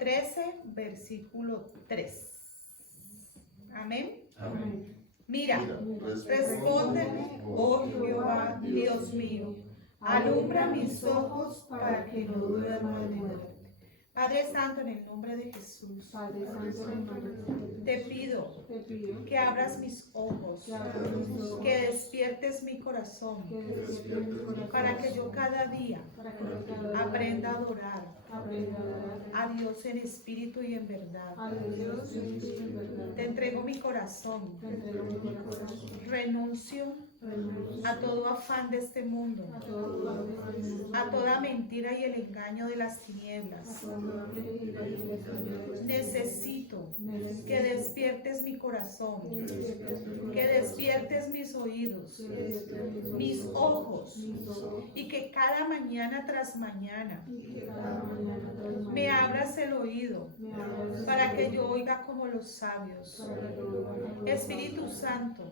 13, versículo 3. Amén. Amén. Mira, respóndeme, oh Jehová, Dios mío, alumbra mis ojos para que no duerma de muerte. Padre Santo, en el nombre de Jesús, te pido que abras mis ojos, que despiertes mi corazón, para que yo cada día aprenda a adorar a Dios en espíritu y en verdad. Te entrego mi corazón, renuncio a todo afán de este mundo, a toda mentira y el engaño de las tinieblas. Necesito que despiertes mi corazón, que despiertes mis oídos, mis ojos, y que cada mañana tras mañana me abras el oído para que yo oiga como los sabios. Espíritu Santo,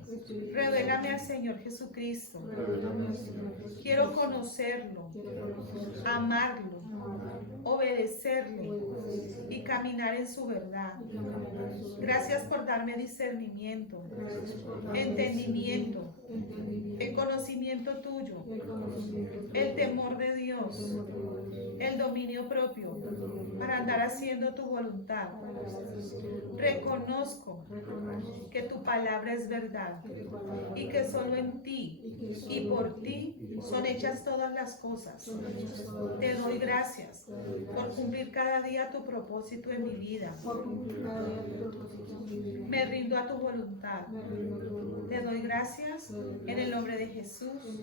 revélame al Señor Jesucristo. Quiero conocerlo, amarlo, obedecerle y caminar en su verdad. Gracias por darme discernimiento, entendimiento, el conocimiento tuyo, el temor de Dios, el dominio propio para andar haciendo tu voluntad. Reconozco que tu palabra es verdad y que solo en ti y por ti son hechas todas las cosas. Te doy gracias por cumplir cada día tu propósito en mi vida. Me rindo a tu voluntad. Te doy gracias en el nombre de Jesús.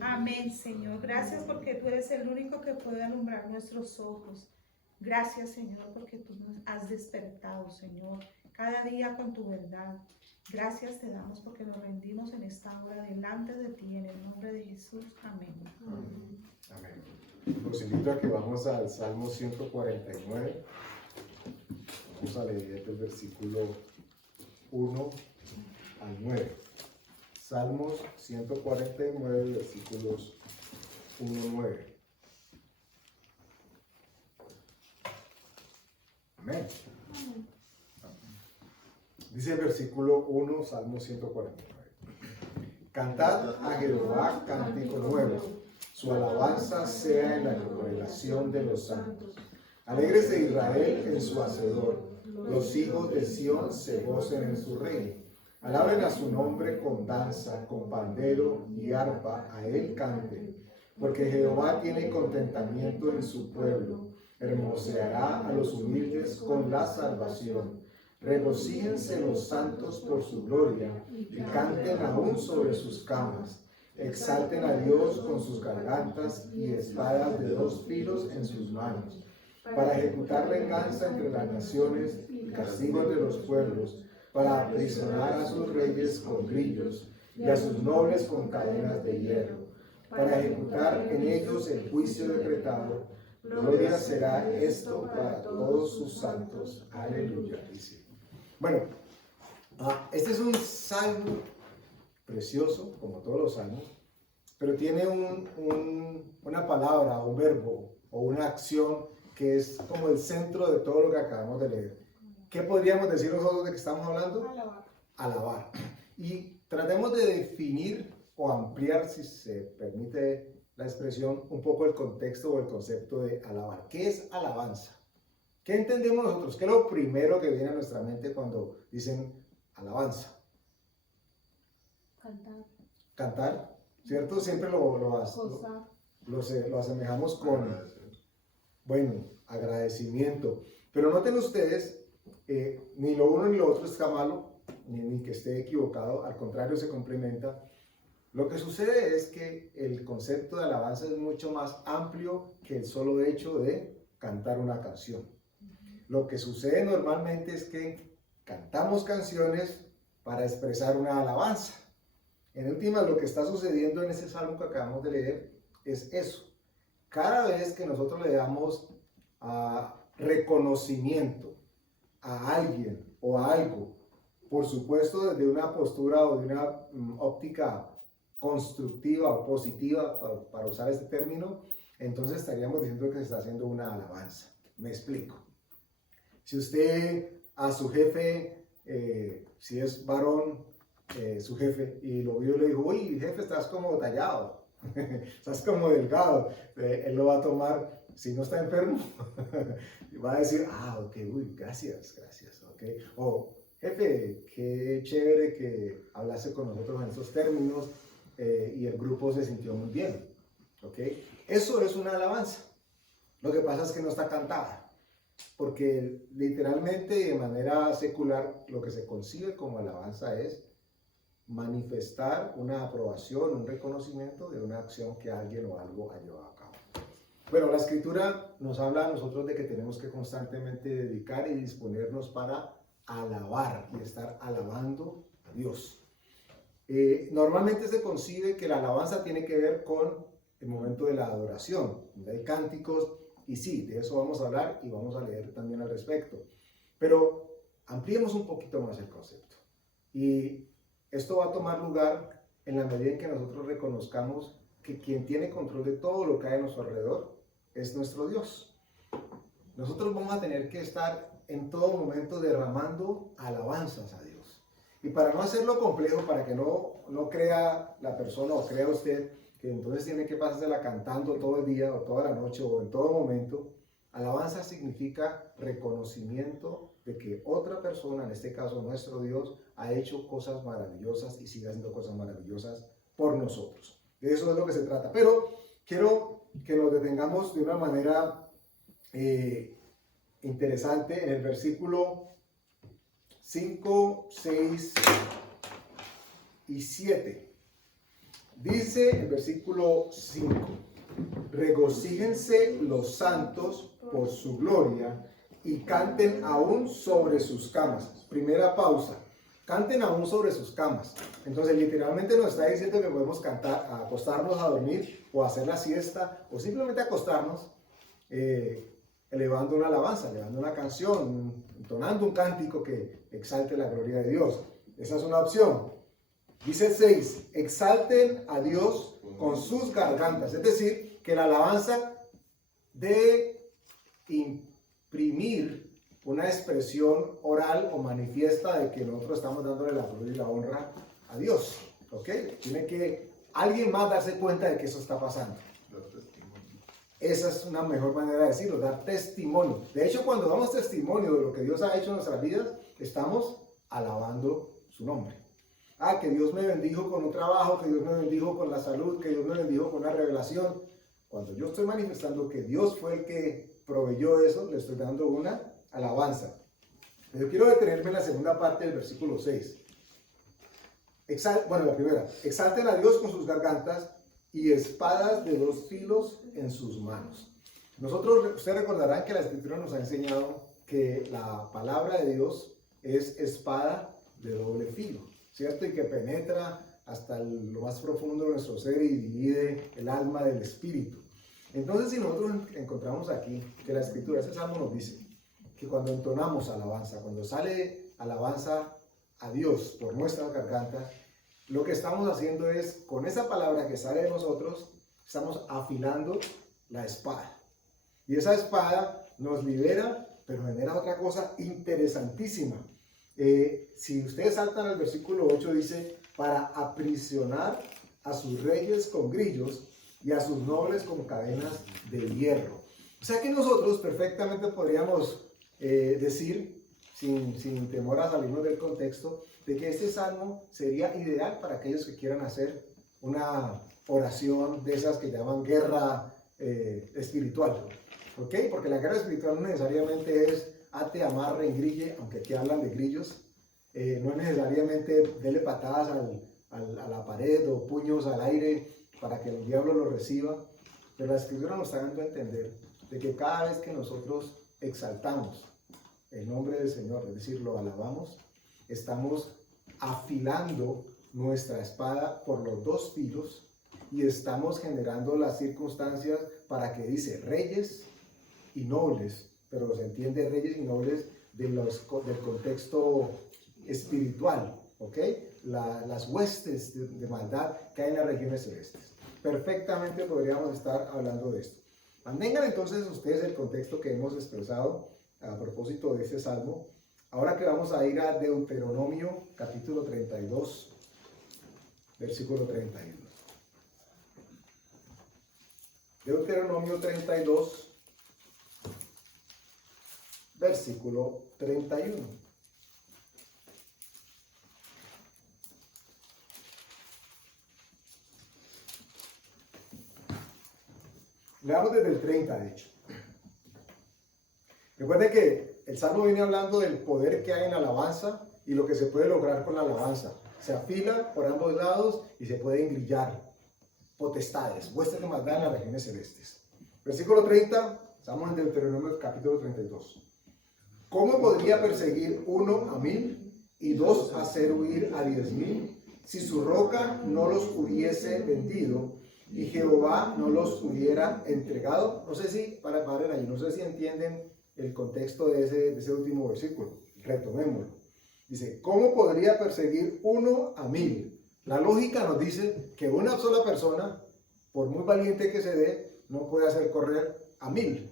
Amén, Señor. Gracias porque tú eres el único que puede alumbrar nuestros ojos. Gracias, Señor, porque tú nos has despertado, Señor, cada día con tu verdad. Gracias te damos porque nos rendimos en esta hora delante de ti, en el nombre de Jesús. Amén. Amén. Los invito a que vamos al Salmo 149. Vamos a leer el versículo 1 al 9. Salmos 149, versículos 1 al 9. Amén. Dice el versículo 1, Salmo 149. Cantad a Jehová cántico nuevo, su alabanza sea en la congregación de los santos. Alégrese Israel en su hacedor, los hijos de Sión se gocen en su rey. Alaben a su nombre con danza, con pandero y arpa, a él canten. Porque Jehová tiene contentamiento en su pueblo, hermoseará a los humildes con la salvación. Regocíjense los santos por su gloria, y canten aún sobre sus camas. Exalten a Dios con sus gargantas y espadas de dos filos en sus manos, para ejecutar venganza entre las naciones y castigos de los pueblos, para aprisionar a sus reyes con grillos y a sus nobles con cadenas de hierro, para ejecutar en ellos el juicio decretado. Gloria será esto para todos sus santos. Aleluya. Dice. Bueno, este es un salmo precioso, como todos los salmos, pero tiene una palabra, un verbo o una acción que es como el centro de todo lo que acabamos de leer. ¿Qué podríamos decir nosotros de que estamos hablando? Alabar. Alabar. Y tratemos de definir o ampliar, si se permite la expresión, un poco el contexto o el concepto de alabar. ¿Qué es alabanza? ¿Qué entendemos nosotros? ¿Qué es lo primero que viene a nuestra mente cuando dicen alabanza? Cantar. Cantar, ¿cierto? Siempre lo asemejamos con, bueno, agradecimiento. Pero noten ustedes, ni lo uno ni lo otro está malo, ni que esté equivocado, al contrario, se complementa. Lo que sucede es que el concepto de alabanza es mucho más amplio que el solo hecho de cantar una canción. Lo que sucede normalmente es que cantamos canciones para expresar una alabanza. En última, lo que está sucediendo en ese salmo que acabamos de leer es eso. Cada vez que nosotros le damos reconocimiento a alguien o a algo, por supuesto desde una postura o de una óptica constructiva o positiva, para usar este término, entonces estaríamos diciendo que se está haciendo una alabanza. Me explico. Si usted a su jefe, si es varón, su jefe, y lo vio y le dijo, uy, jefe, estás como tallado, estás como delgado, él lo va a tomar, si no está enfermo, y va a decir, ok, uy, gracias, ok. O, jefe, qué chévere que hablase con nosotros en estos términos, y el grupo se sintió muy bien, ok. Eso es una alabanza. Lo que pasa es que no está cantada, porque literalmente de manera secular lo que se concibe como alabanza es manifestar una aprobación, un reconocimiento de una acción que alguien o algo ha llevado a cabo. Bueno, la escritura nos habla a nosotros de que tenemos que constantemente dedicar y disponernos para alabar y estar alabando a Dios. Normalmente se concibe que la alabanza tiene que ver con el momento de la adoración, donde hay cánticos, y sí, de eso vamos a hablar y vamos a leer también al respecto. Pero ampliemos un poquito más el concepto. Y esto va a tomar lugar en la medida en que nosotros reconozcamos que quien tiene control de todo lo que hay a nuestro alrededor es nuestro Dios. Nosotros vamos a tener que estar en todo momento derramando alabanzas a Dios. Y para no hacerlo complejo, para que no crea la persona o crea usted que entonces tiene que pasársela cantando todo el día o toda la noche o en todo momento, alabanza significa reconocimiento de que otra persona, en este caso nuestro Dios, ha hecho cosas maravillosas y sigue haciendo cosas maravillosas por nosotros. De eso es lo que se trata. Pero quiero que nos detengamos de una manera interesante en el versículo 5, 6 y 7. Dice el versículo 5, regocíjense los santos por su gloria y canten aún sobre sus camas. Primera pausa, canten aún sobre sus camas. Entonces literalmente nos está diciendo que podemos cantar, acostarnos a dormir o hacer la siesta o simplemente acostarnos elevando una alabanza, elevando una canción, entonando un cántico que exalte la gloria de Dios. Esa es una opción. Dice el 6, exalten a Dios con sus gargantas. Es decir, que la alabanza debe imprimir una expresión oral o manifiesta de que nosotros estamos dándole la gloria y la honra a Dios. ¿Ok? Tiene que alguien más darse cuenta de que eso está pasando. Esa es una mejor manera de decirlo, dar testimonio. De hecho, cuando damos testimonio de lo que Dios ha hecho en nuestras vidas, estamos alabando su nombre. Que Dios me bendijo con un trabajo, que Dios me bendijo con la salud, que Dios me bendijo con una revelación. Cuando yo estoy manifestando que Dios fue el que proveyó eso, le estoy dando una alabanza. Yo quiero detenerme en la segunda parte del versículo 6. La primera, exalten a Dios con sus gargantas y espadas de 2 filos en sus manos. Ustedes recordarán que la Escritura nos ha enseñado que la palabra de Dios es espada de doble filo, ¿cierto? Y que penetra hasta lo más profundo de nuestro ser y divide el alma del espíritu. Entonces, si nosotros encontramos aquí que la Escritura, ese salmo nos dice que cuando entonamos alabanza, cuando sale alabanza a Dios por nuestras gargantas, lo que estamos haciendo es, con esa palabra que sale de nosotros, estamos afilando la espada. Y esa espada nos libera, pero genera otra cosa interesantísima. Si ustedes saltan al versículo 8, dice, para aprisionar a sus reyes con grillos y a sus nobles con cadenas de hierro. O sea que nosotros perfectamente podríamos decir, sin temor a salirnos del contexto, de que este salmo sería ideal para aquellos que quieran hacer una oración de esas que llaman guerra espiritual. ¿Ok? Porque la guerra espiritual no necesariamente es ate, amarre, engrille, aunque aquí hablan de grillos. No es necesariamente dele patadas a la pared o puños al aire para que el diablo lo reciba. Pero la Escritura nos está dando a entender de que cada vez que nosotros exaltamos el nombre del Señor, es decir, lo alabamos, estamos afilando nuestra espada por los 2 filos y estamos generando las circunstancias para que dice reyes y nobles, pero se entiende reyes y nobles del contexto espiritual, ¿ok? Las huestes de maldad que hay en las regiones celestes. Perfectamente podríamos estar hablando de esto. Mantengan entonces ustedes el contexto que hemos expresado a propósito de este salmo. Ahora que vamos a ir a Deuteronomio capítulo 32, versículo 31. Deuteronomio 32, versículo 31. Leamos desde el 30, de hecho. Recuerden que el Salmo viene hablando del poder que hay en la alabanza y lo que se puede lograr con la alabanza. Se afila por ambos lados y se pueden grillar potestades, huestes de maldad en las regiones celestes. Versículo 30, estamos en Deuteronomio capítulo 32. ¿Cómo podría perseguir 1 a 1000 y 2 hacer huir a 10,000 si su roca no los hubiese vendido y Jehová no los hubiera entregado? No sé si, no sé si entienden el contexto de ese último versículo. Retomémoslo. Dice, ¿cómo podría perseguir 1 a 1000? La lógica nos dice que una sola persona, por muy valiente que se dé, no puede hacer correr a 1000.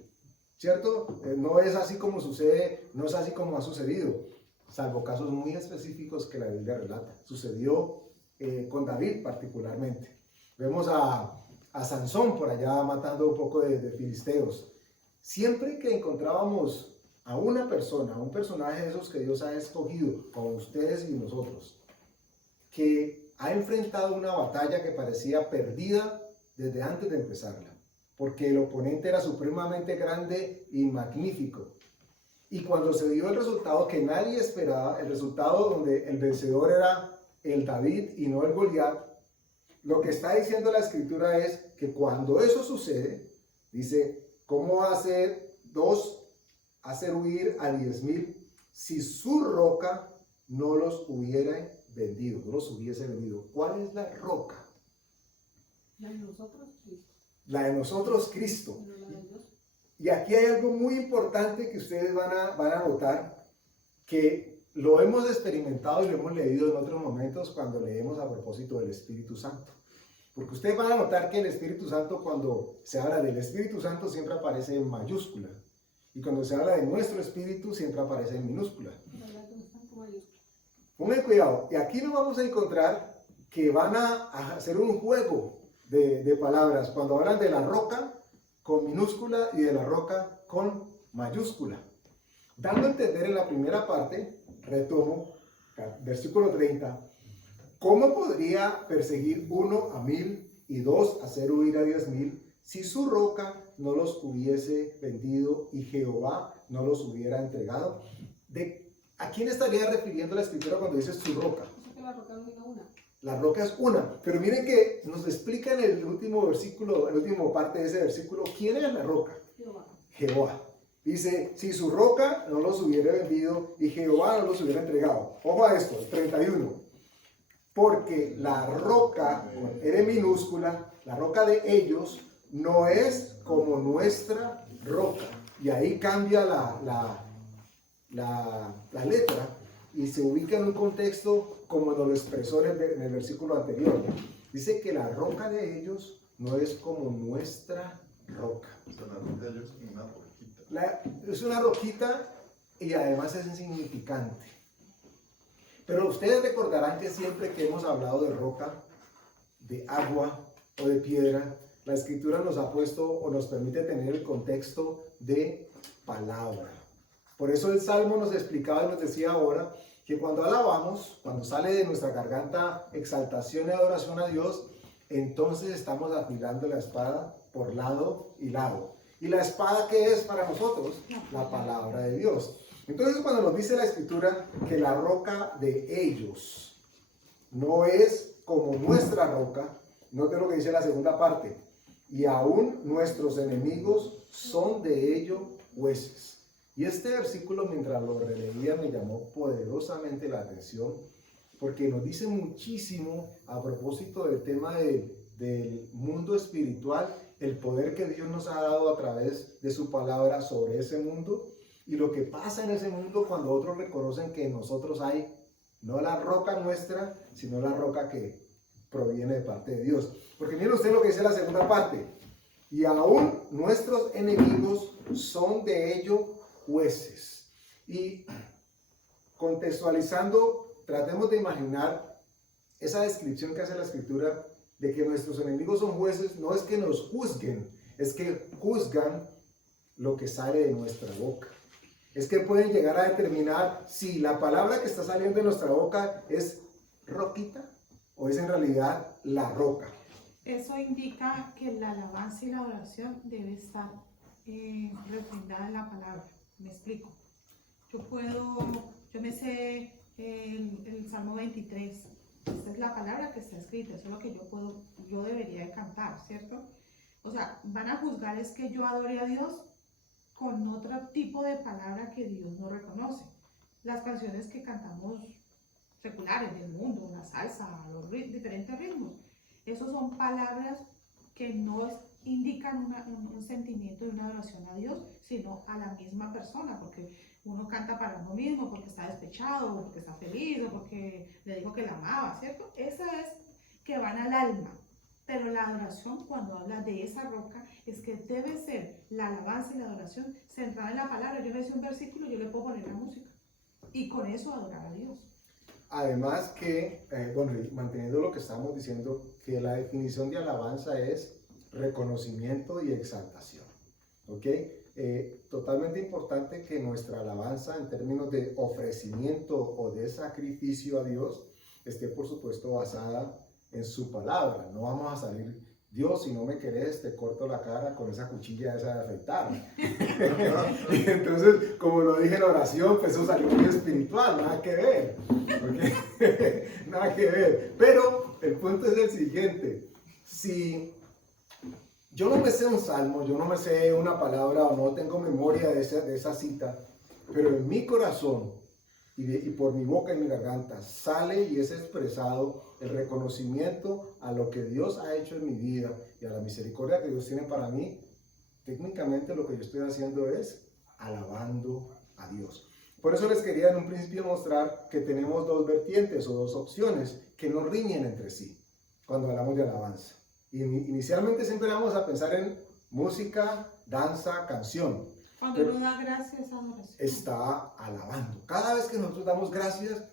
¿Cierto? No es así como sucede, no es así como ha sucedido, salvo casos muy específicos que la Biblia relata. Sucedió con David particularmente. Vemos a Sansón por allá matando un poco de filisteos. Siempre que encontrábamos a una persona, a un personaje de esos que Dios ha escogido, como ustedes y nosotros, que ha enfrentado una batalla que parecía perdida desde antes de empezarla, porque el oponente era supremamente grande y magnífico. Y cuando se dio el resultado que nadie esperaba, el resultado donde el vencedor era el David y no el Goliat, lo que está diciendo la Escritura es que cuando eso sucede, dice, ¿cómo hacer 2 hacer huir a 10,000 si su roca no los hubiera vendido, no los hubiese vendido? ¿Cuál es la roca? La de nosotros, Cristo. La de nosotros, Cristo. No la de Dios. Y aquí hay algo muy importante que ustedes van a notar, que lo hemos experimentado y lo hemos leído en otros momentos cuando leemos a propósito del Espíritu Santo. Porque ustedes van a notar que el Espíritu Santo, cuando se habla del Espíritu Santo, siempre aparece en mayúscula. Y cuando se habla de nuestro Espíritu, siempre aparece en minúscula. Pongan cuidado. Y aquí nos vamos a encontrar que van a hacer un juego de palabras cuando hablan de la roca con minúscula y de la roca con mayúscula. Dando a entender en la primera parte, retomo, versículo 30, ¿cómo podría perseguir 1 a 1000 y 2 hacer huir a 10,000 si su roca no los hubiese vendido y Jehová no los hubiera entregado? ¿A quién estaría refiriendo la Escritura cuando dice su roca? Eso que la roca no diga una. La roca es una, pero miren que nos explica en el último versículo, en la última parte de ese versículo, ¿quién es la roca? Jehová. Jehová. Dice, si su roca no los hubiera vendido y Jehová no los hubiera entregado. Ojo a esto, el 31. Porque la roca, con R minúscula, la roca de ellos, no es como nuestra roca. Y ahí cambia la letra y se ubica en un contexto como nos lo expresó en el versículo anterior. Dice que la roca de ellos no es como nuestra roca. O sea, la roca de ellos es como una roquita. Es una roquita y además es insignificante. Pero ustedes recordarán que siempre que hemos hablado de roca, de agua o de piedra, la Escritura nos ha puesto o nos permite tener el contexto de palabra. Por eso el Salmo nos explicaba y nos decía ahora que cuando alabamos, cuando sale de nuestra garganta exaltación y adoración a Dios, entonces estamos afilando la espada por lado y lado. ¿Y la espada qué es para nosotros? La palabra de Dios. Entonces cuando nos dice la Escritura que la roca de ellos no es como nuestra roca, noten lo que dice la segunda parte, y aún nuestros enemigos son de ello jueces. Y este versículo, mientras lo releía, me llamó poderosamente la atención, porque nos dice muchísimo a propósito del tema del mundo espiritual, el poder que Dios nos ha dado a través de su palabra sobre ese mundo, y lo que pasa en ese mundo cuando otros reconocen que en nosotros hay no la roca nuestra, sino la roca que proviene de parte de Dios. Porque miren usted lo que dice la segunda parte, y aún nuestros enemigos son de ello jueces. Y contextualizando, tratemos de imaginar esa descripción que hace la Escritura de que nuestros enemigos son jueces. No es que nos juzguen, es que juzgan lo que sale de nuestra boca. Es que pueden llegar a determinar si la palabra que está saliendo de nuestra boca es roquita o es en realidad la roca. Eso indica que la alabanza y la oración debe estar refrendada en la palabra. Me explico. Yo me sé el Salmo 23. Esta es la palabra que está escrita, eso es lo que yo debería de cantar, ¿cierto? O sea, van a juzgar es que yo adore a Dios con otro tipo de palabra que Dios no reconoce. Las canciones que cantamos seculares del mundo, la salsa, los diferentes ritmos, esos son palabras que no indican un sentimiento de una adoración a Dios, sino a la misma persona, porque uno canta para uno mismo, porque está despechado, o porque está feliz, o porque le dijo que la amaba, ¿cierto? Esa es que van al alma. Pero la adoración, cuando habla de esa roca, es que debe ser la alabanza y la adoración centrada en la palabra. Yo me sé un versículo, yo le puedo poner la música, y con eso adorar a Dios. Además que, y manteniendo lo que estamos diciendo, que la definición de alabanza es reconocimiento y exaltación, ¿ok? Totalmente importante que nuestra alabanza en términos de ofrecimiento o de sacrificio a Dios esté, por supuesto, basada en su palabra. No vamos a salir, Dios, si no me querés, te corto la cara con esa cuchilla esa de afeitar. Y entonces, como lo dije en oración, pues eso salió muy espiritual, nada que ver, ¿okay? Nada que ver. Pero el punto es el siguiente: si yo no me sé un salmo, yo no me sé una palabra o no tengo memoria de esa cita, pero en mi corazón y por mi boca y mi garganta sale y es expresado el reconocimiento a lo que Dios ha hecho en mi vida y a la misericordia que Dios tiene para mí, técnicamente lo que yo estoy haciendo es alabando a Dios. Por eso les quería en un principio mostrar que tenemos dos vertientes o dos opciones que no riñen entre sí cuando hablamos de alabanza. Inicialmente siempre vamos a pensar en música, danza, canción. Cuando uno da gracias a adoración. Está alabando. Cada vez que nosotros damos gracias,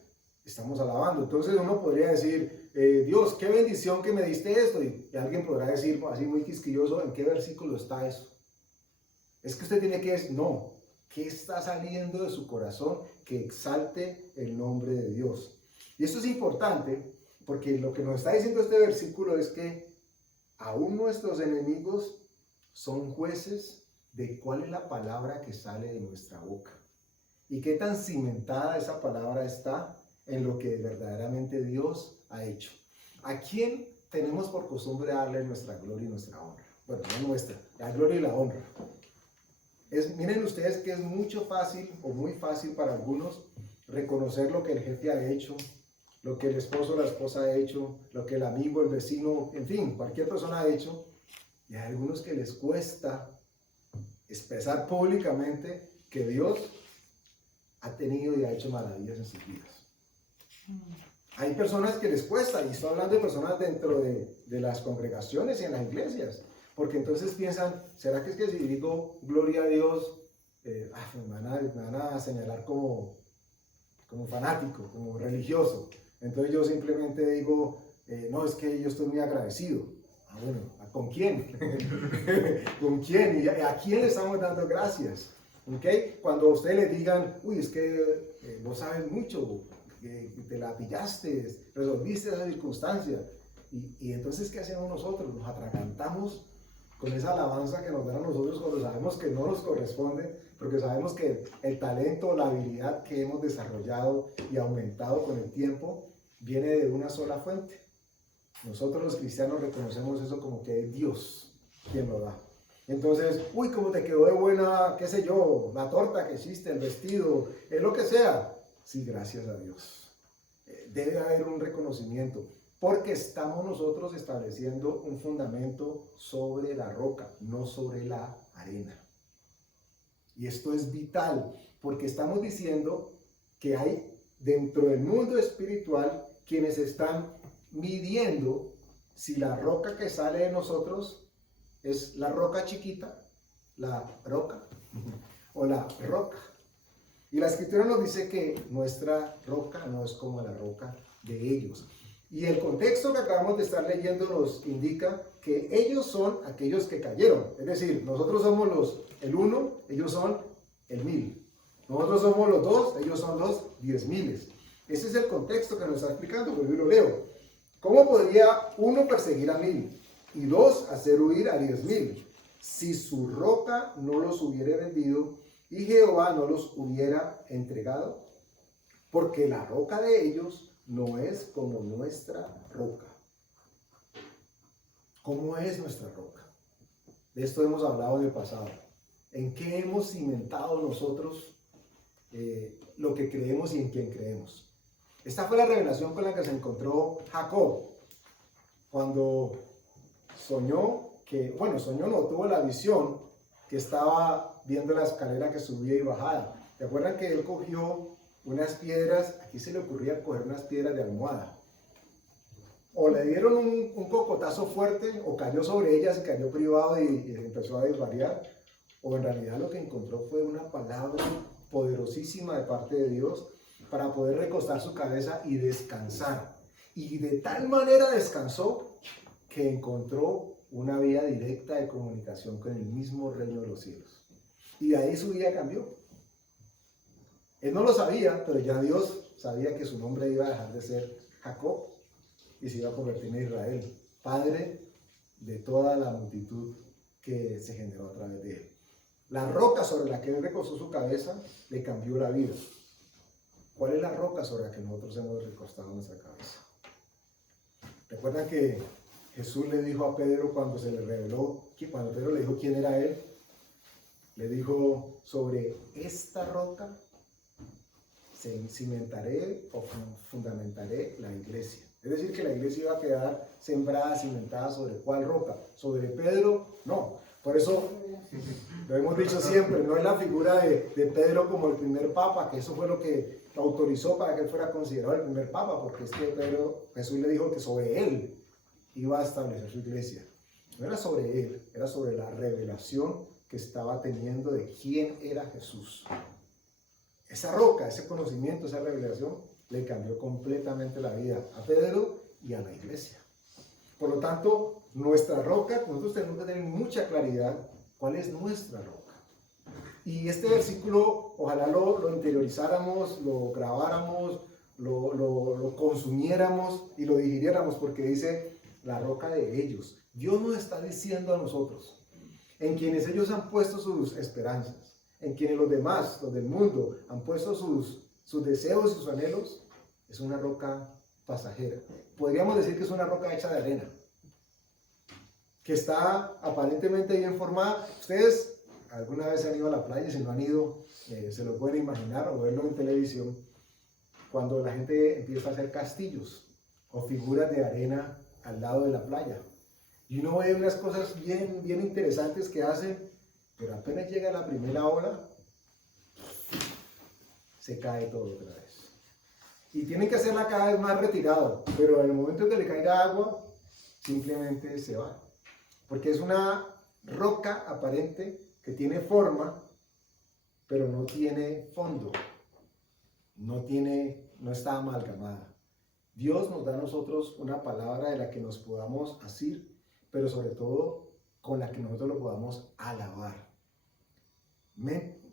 estamos alabando. Entonces uno podría decir, Dios, qué bendición que me diste esto. Y alguien podrá decir, así muy quisquilloso, ¿en qué versículo está eso? Es que usted tiene que decir, no, ¿qué está saliendo de su corazón que exalte el nombre de Dios? Y esto es importante porque lo que nos está diciendo este versículo es que aún nuestros enemigos son jueces de cuál es la palabra que sale de nuestra boca y qué tan cimentada esa palabra está en lo que verdaderamente Dios ha hecho. ¿A quién tenemos por costumbre darle nuestra gloria y nuestra honra? Bueno, no nuestra, la gloria y la honra. Miren ustedes que es mucho fácil o muy fácil para algunos reconocer lo que el jefe ha hecho, lo que el esposo o la esposa ha hecho, lo que el amigo, el vecino, en fin, cualquier persona ha hecho. Y hay algunos que les cuesta expresar públicamente que Dios ha tenido y ha hecho maravillas en sus vidas. Hay personas que les cuesta, y estoy hablando de personas dentro de las congregaciones y en las iglesias, porque entonces piensan, ¿será que es que si digo gloria a Dios, me van a señalar como fanático, como religioso? Entonces yo simplemente digo, no, es que yo estoy muy agradecido. Bueno, ¿con quién? ¿Con quién? ¿Y a quién le estamos dando gracias? ¿Okay? Cuando a usted le digan, uy, es que vos sabes mucho, te la pillaste, resolviste esa circunstancia. Y entonces, ¿qué hacemos nosotros? Nos atragantamos con esa alabanza que nos dan a nosotros cuando sabemos que no nos corresponde, porque sabemos que el talento, la habilidad que hemos desarrollado y aumentado con el tiempo viene de una sola fuente. Nosotros los cristianos reconocemos eso como que es Dios quien lo da. Entonces, uy, cómo te quedó de buena, qué sé yo, la torta que hiciste, el vestido, lo que sea. Sí, gracias a Dios. Debe haber un reconocimiento, porque estamos nosotros estableciendo un fundamento sobre la roca, no sobre la arena. Y esto es vital, porque estamos diciendo que hay dentro del mundo espiritual quienes están midiendo si la roca que sale de nosotros es la roca chiquita, la roca, o la roca. Y la escritura nos dice que nuestra roca no es como la roca de ellos. Y el contexto que acabamos de estar leyendo nos indica que ellos son aquellos que cayeron. Es decir, nosotros somos el 1, ellos son el 1000. Nosotros somos los 2, ellos son los 10,000. Ese es el contexto que nos está explicando, pero yo lo leo. ¿Cómo podría 1 perseguir a 1000 y 2 hacer huir a 10,000 si su roca no los hubiera vendido y Jehová no los hubiera entregado? Porque la roca de ellos no es como nuestra roca. ¿Cómo es nuestra roca? De esto hemos hablado en el pasado. ¿En qué hemos cimentado nosotros lo que creemos y en quién creemos? Esta fue la revelación con la que se encontró Jacob cuando soñó tuvo la visión que estaba viendo la escalera que subía y bajaba. ¿Se acuerdan que él cogió unas piedras? Aquí se le ocurría coger unas piedras de almohada. O le dieron un cocotazo fuerte, o cayó sobre ellas y cayó privado y empezó a desvariar. O en realidad lo que encontró fue una palabra poderosísima de parte de Dios para poder recostar su cabeza y descansar. Y de tal manera descansó que encontró una vía directa de comunicación con el mismo reino de los cielos. Y de ahí su vida cambió. Él no lo sabía, pero ya Dios sabía que su nombre iba a dejar de ser Jacob y se iba a convertir en Israel, padre de toda la multitud que se generó a través de él. La roca sobre la que él recostó su cabeza le cambió la vida. ¿Cuál es la roca sobre la que nosotros hemos recostado nuestra cabeza? ¿Recuerdan que Jesús le dijo a Pedro cuando se le reveló, cuando Pedro le dijo quién era él? Le dijo, sobre esta roca cimentaré o fundamentaré la iglesia. Es decir, que la iglesia iba a quedar sembrada, cimentada sobre ¿cuál roca? ¿Sobre Pedro? No. Por eso lo hemos dicho siempre, no es la figura de Pedro como el primer papa, que eso fue lo que autorizó para que él fuera considerado el primer papa, porque es que Jesús le dijo que sobre él iba a establecer su iglesia. No era sobre él, era sobre la revelación que estaba teniendo de quién era Jesús. Esa roca, ese conocimiento, esa revelación le cambió completamente la vida a Pedro y a la iglesia. Por lo tanto, nuestra roca, nosotros tenemos que tener mucha claridad cuál es nuestra roca. Y este versículo, ojalá lo interiorizáramos, lo grabáramos, lo consumiéramos y lo digiriéramos, porque dice la roca de ellos. Dios nos está diciendo a nosotros, en quienes ellos han puesto sus esperanzas, en quienes los demás, los del mundo, han puesto sus deseos y sus anhelos, es una roca pasajera. Podríamos decir que es una roca hecha de arena, que está aparentemente bien formada. Ustedes alguna vez han ido a la playa, si no han ido, se lo pueden imaginar o verlo en televisión, cuando la gente empieza a hacer castillos o figuras de arena al lado de la playa. Y uno ve unas cosas bien interesantes que hacen, pero apenas llega la primera ola, se cae todo otra vez. Y tienen que hacerla cada vez más retirado, pero en el momento que le caiga agua, simplemente se va. Porque es una roca aparente que tiene forma, pero no tiene fondo, no está amalgamada. Dios nos da a nosotros una palabra de la que nos podamos asir, pero sobre todo con la que nosotros lo podamos alabar.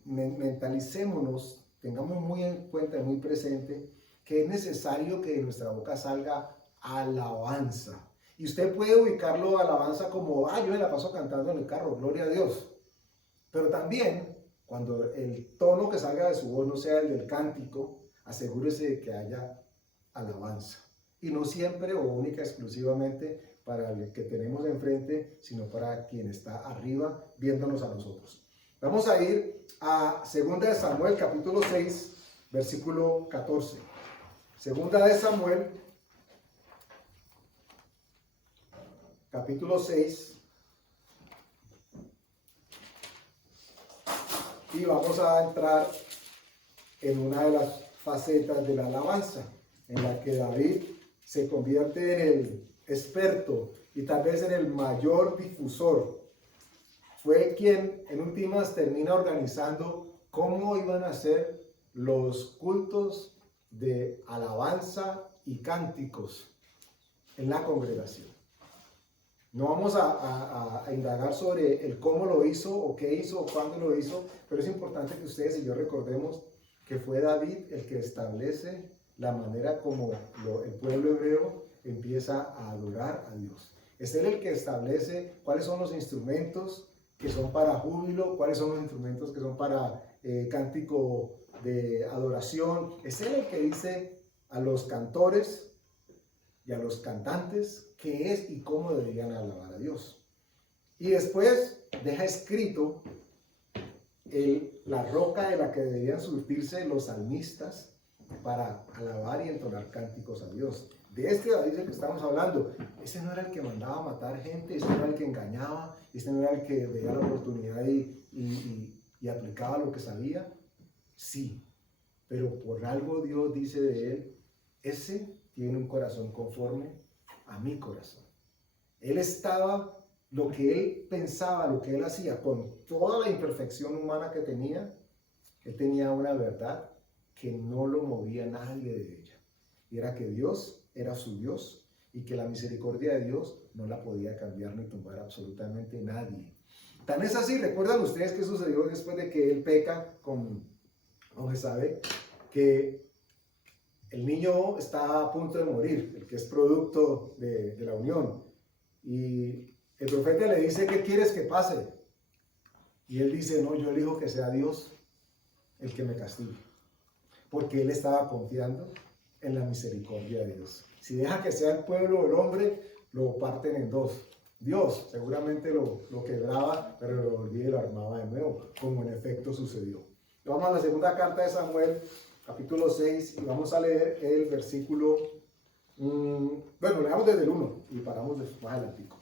Mentalicémonos, tengamos muy en cuenta y muy presente que es necesario que de nuestra boca salga alabanza. Y usted puede ubicarlo alabanza como, yo me la paso cantando en el carro, gloria a Dios. Pero también, cuando el tono que salga de su voz no sea el del cántico, asegúrese de que haya alabanza. Y no siempre o única exclusivamente para el que tenemos enfrente, sino para quien está arriba viéndonos a nosotros. Vamos a ir a 2 de Samuel, capítulo 6, versículo 14. 2 de Samuel, capítulo 6, y vamos a entrar en una de las facetas de la alabanza, en la que David se convierte en el experto y tal vez en el mayor difusor. Fue quien en últimas termina organizando cómo iban a ser los cultos de alabanza y cánticos en la congregación. No vamos a indagar sobre el cómo lo hizo, o qué hizo, o cuándo lo hizo, pero es importante que ustedes y yo recordemos que fue David el que establece la manera como el pueblo hebreo empieza a adorar a Dios. Es él el que establece cuáles son los instrumentos que son para júbilo, cuáles son los instrumentos que son para cántico de adoración. Es él el que dice a los cantores y a los cantantes qué es y cómo deberían alabar a Dios. Y después deja escrito la roca de la que deberían surtirse los salmistas para alabar y entonar cánticos a Dios. De este David del que estamos hablando, ese no era el que mandaba a matar gente, ese no era el que engañaba, ese no era el que veía la oportunidad y aplicaba lo que sabía. Sí, pero por algo Dios dice de él, ese tiene un corazón conforme a mi corazón. Él estaba, lo que él pensaba, lo que él hacía, con toda la imperfección humana que tenía, él tenía una verdad que no lo movía nadie de ella. Y era que Dios era su Dios y que la misericordia de Dios no la podía cambiar ni tumbar absolutamente nadie. Tan es así, ¿recuerdan ustedes qué sucedió después de que él peca con Jezabel? Que el niño está a punto de morir, el que es producto de la unión. Y el profeta le dice, ¿qué quieres que pase? Y él dice, no, yo elijo que sea Dios el que me castigue. Porque él estaba confiando en la misericordia de Dios. Si deja que sea el pueblo o el hombre, lo parten en dos. Dios seguramente lo quebraba, pero lo volvía y lo armaba de nuevo, como en efecto sucedió. Vamos a la segunda carta de Samuel, capítulo 6, y vamos a leer el versículo, bueno, leamos desde el 1 y paramos más adelantico.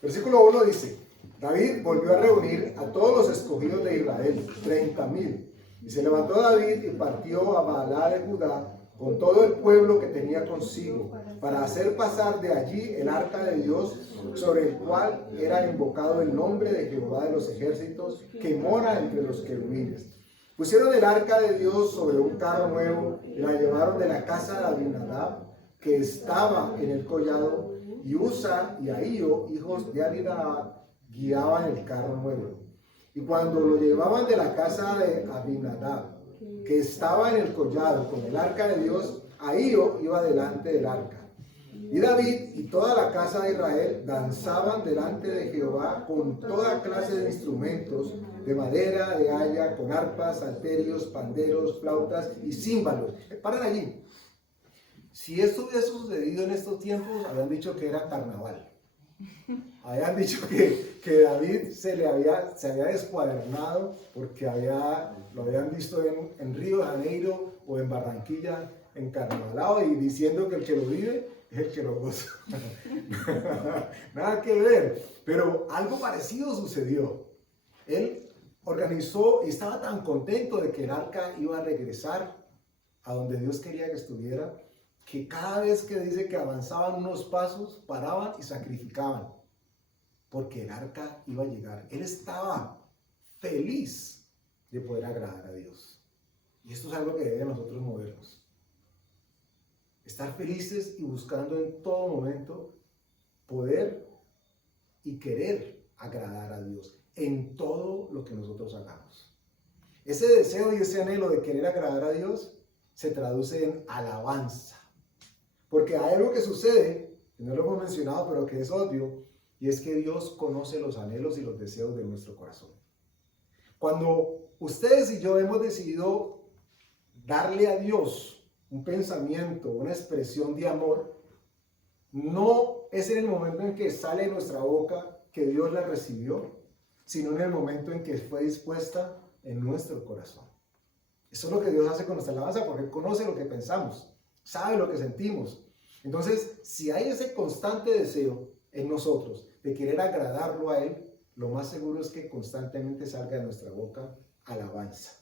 Versículo 1 dice, David volvió a reunir a todos los escogidos de Israel, 30,000. Y se levantó David y partió a Baalá de Judá con todo el pueblo que tenía consigo, para hacer pasar de allí el arca de Dios, sobre el cual era invocado el nombre de Jehová de los ejércitos, que mora entre los querubines. Pusieron el arca de Dios sobre un carro nuevo y la llevaron de la casa de Abinadab, que estaba en el collado, y Usa y Ahío, hijos de Abinadab, guiaban el carro nuevo. Y cuando lo llevaban de la casa de Abinadab, que estaba en el collado con el arca de Dios, Ahío iba delante del arca. Y David y toda la casa de Israel danzaban delante de Jehová con toda clase de instrumentos, de madera, de haya, con arpas, salterios, panderos, flautas y címbalos. Paren allí. Si esto hubiese sucedido en estos tiempos, habían dicho que era carnaval. Habían dicho que David se había descuadernado porque lo habían visto en Río de Janeiro o en Barranquilla encarnavalado, y diciendo que el que lo vive es el que lo goza. Nada que ver, pero algo parecido sucedió. Él organizó y estaba tan contento de que el arca iba a regresar a donde Dios quería que estuviera, que cada vez que dice que avanzaban unos pasos, paraban y sacrificaban, porque el arca iba a llegar. Él estaba feliz de poder agradar a Dios. Y esto es algo que debe nosotros movernos. Estar felices y buscando en todo momento poder y querer agradar a Dios en todo lo que nosotros hagamos. Ese deseo y ese anhelo de querer agradar a Dios se traduce en alabanza. Porque hay algo que sucede, que no lo hemos mencionado, pero que es obvio, y es que Dios conoce los anhelos y los deseos de nuestro corazón. Cuando ustedes y yo hemos decidido darle a Dios un pensamiento, una expresión de amor, no es en el momento en que sale de nuestra boca que Dios la recibió, sino en el momento en que fue dispuesta en nuestro corazón. Eso es lo que Dios hace con nuestra alabanza, porque Él conoce lo que pensamos, sabe lo que sentimos. Entonces, si hay ese constante deseo en nosotros de querer agradarlo a Él, lo más seguro es que constantemente salga de nuestra boca alabanza.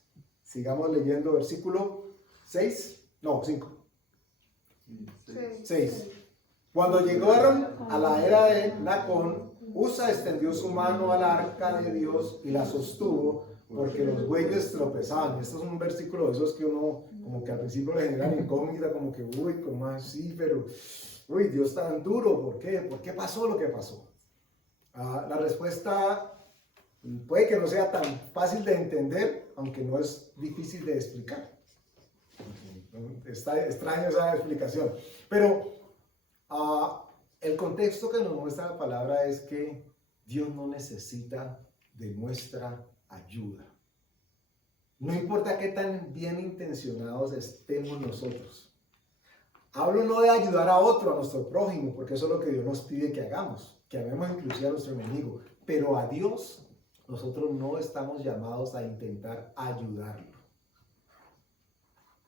Sigamos leyendo versículo 5. 6. Cuando llegaron a la era de Nacón, Usa extendió su mano al arca de Dios y la sostuvo, porque los bueyes tropezaban. Esto es un versículo de esos que uno, como que al principio le genera incógnita, como que, uy, ¿cómo así? Pero, uy, Dios tan duro, ¿por qué? ¿Por qué pasó lo que pasó? La respuesta puede que no sea tan fácil de entender, aunque no es difícil de explicar. Está extraño esa explicación. Pero el contexto que nos muestra la palabra es que Dios no necesita de nuestra ayuda. No importa qué tan bien intencionados estemos nosotros. Hablo no de ayudar a otro, a nuestro prójimo, porque eso es lo que Dios nos pide que hagamos, que amemos inclusive a nuestro enemigo. Pero a Dios nosotros no estamos llamados a intentar ayudarlo.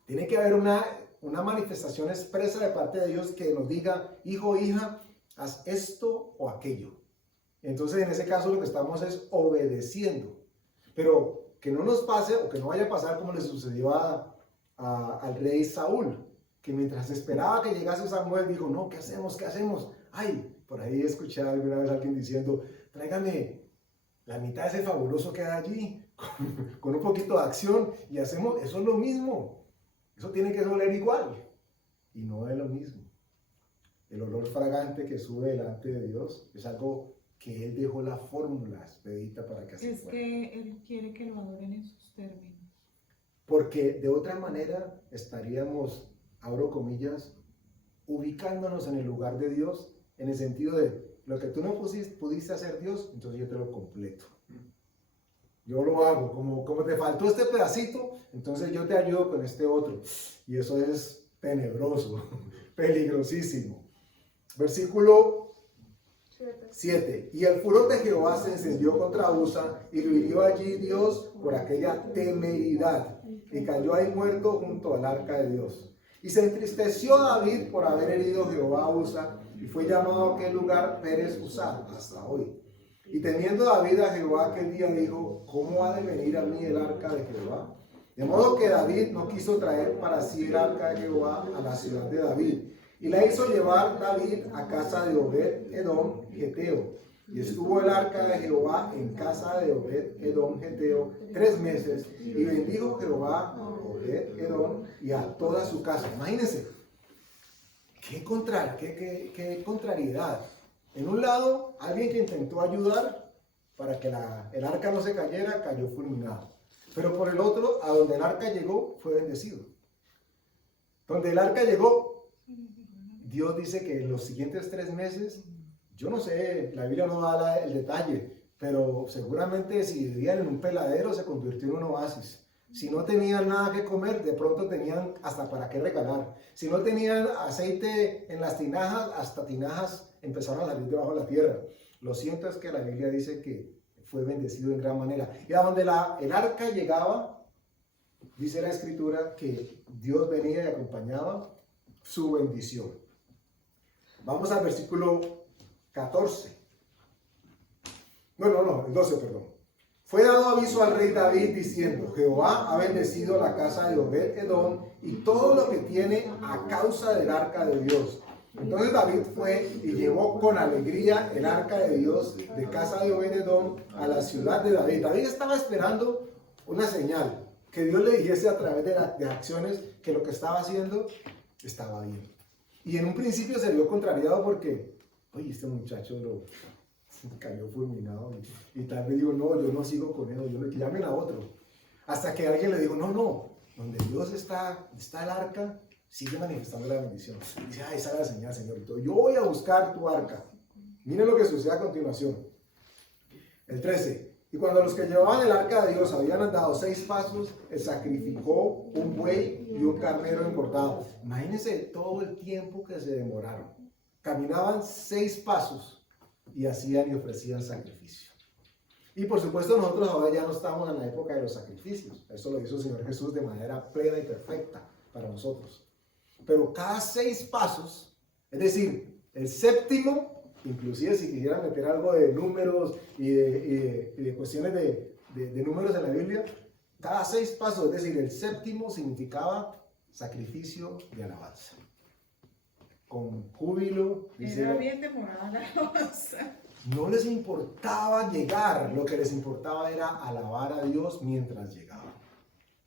Tiene que haber una manifestación expresa de parte de Dios que nos diga, hijo, hija, haz esto o aquello. Entonces en ese caso lo que estamos es obedeciendo. Pero que no nos pase o que no vaya a pasar como le sucedió al rey Saúl, que mientras esperaba que llegase Samuel dijo, no, ¿qué hacemos? ¿Qué hacemos? Ay, por ahí escuché alguna vez a alguien diciendo, tráigame la mitad de ese fabuloso que hay allí, con un poquito de acción y hacemos, eso es lo mismo. Eso tiene que doler igual. Y no es lo mismo. El olor fragante que sube delante de Dios es algo que Él dejó la fórmula expedita para que así Es fuera. que Él quiere que lo adoren en sus términos. Porque de otra manera estaríamos, abro comillas, ubicándonos en el lugar de Dios, en el sentido de lo que tú no pudiste hacer Dios, entonces yo te lo completo. Yo lo hago, como te faltó este pedacito, entonces yo te ayudo con este otro. Y eso es tenebroso, peligrosísimo. Versículo 7. Y el furor de Jehová se encendió contra Usa y lo hirió allí Dios por aquella temeridad. Y cayó ahí muerto junto al arca de Dios. Y se entristeció David por haber herido Jehová a Usa y fue llamado a aquel lugar Pérez Usá hasta hoy. Y temiendo David a Jehová aquel día dijo, ¿cómo ha de venir a mí el arca de Jehová? De modo que David no quiso traer para sí el arca de Jehová a la ciudad de David. Y la hizo llevar David a casa de Obed Edom Geteo. Y estuvo el arca de Jehová en casa de Obed Edom Geteo 3 meses. Y bendijo Jehová a Obed Edom y a toda su casa. Imagínense, qué contrariedad. En un lado, alguien que intentó ayudar para que el arca no se cayera, cayó fulminado. Pero por el otro, a donde el arca llegó, fue bendecido. Donde el arca llegó, Dios dice que en los siguientes 3 meses, yo no sé, la Biblia no da el detalle, pero seguramente si vivían en un peladero se convirtió en un oasis. Si no tenían nada que comer, de pronto tenían hasta para qué regalar. Si no tenían aceite en las tinajas, hasta tinajas empezaron a salir debajo de la tierra. Lo cierto es que la Biblia dice que fue bendecido en gran manera. Y a donde el arca llegaba, dice la Escritura que Dios venía y acompañaba su bendición. Vamos al versículo 14. No, el 12, perdón. Fue dado aviso al rey David diciendo, Jehová ha bendecido la casa de Obed Edom y todo lo que tiene a causa del arca de Dios. Entonces David fue y llevó con alegría el arca de Dios de casa de Obed Edom a la ciudad de David. David estaba esperando una señal, que Dios le dijese a través de acciones que lo que estaba haciendo estaba bien. Y en un principio se vio contrariado porque, oye, este muchacho cayó fulminado y tal vez digo, no, yo no sigo con él, yo llamen a otro. Hasta que alguien le dijo, no, donde Dios está el arca, sigue manifestando la bendición. Y dice, esa es la señal, Señor. Entonces, yo voy a buscar tu arca. Miren lo que sucede a continuación. El 13. Y cuando los que llevaban el arca de Dios habían andado 6 pasos, él sacrificó un buey y un carnero engordado. Imagínense todo el tiempo que se demoraron. Caminaban 6 pasos y hacían y ofrecían sacrificio. Y por supuesto nosotros ahora ya no estamos en la época de los sacrificios. Eso lo hizo el Señor Jesús de manera plena y perfecta para nosotros. Pero cada 6 pasos, es decir, el séptimo, inclusive si quisieran meter algo de números y de cuestiones de números en la Biblia, cada 6 pasos, es decir, el séptimo significaba sacrificio de alabanza. Con júbilo, dice Era bien demorada la alabanza. No les importaba llegar, lo que les importaba era alabar a Dios mientras llegaban.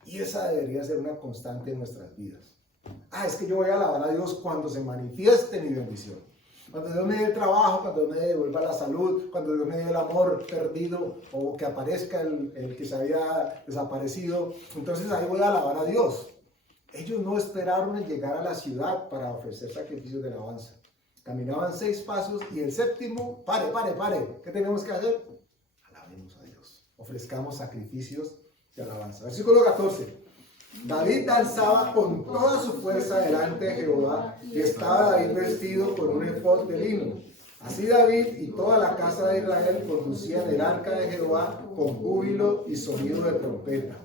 Y esa debería ser una constante en nuestras vidas. Es que yo voy a alabar a Dios cuando se manifieste mi bendición. Cuando Dios me dé el trabajo, cuando Dios me devuelva la salud, cuando Dios me dé el amor perdido o que aparezca el que se había desaparecido. Entonces ahí voy a alabar a Dios. Ellos no esperaron en llegar a la ciudad para ofrecer sacrificios de alabanza. Caminaban 6 pasos y el séptimo, pare. ¿Qué tenemos que hacer? Alabemos a Dios. Ofrezcamos sacrificios de alabanza. Versículo 14. David danzaba con toda su fuerza delante de Jehová y estaba David vestido con un efod de lino. Así David y toda la casa de Israel conducían el arca de Jehová con júbilo y sonido de trompeta.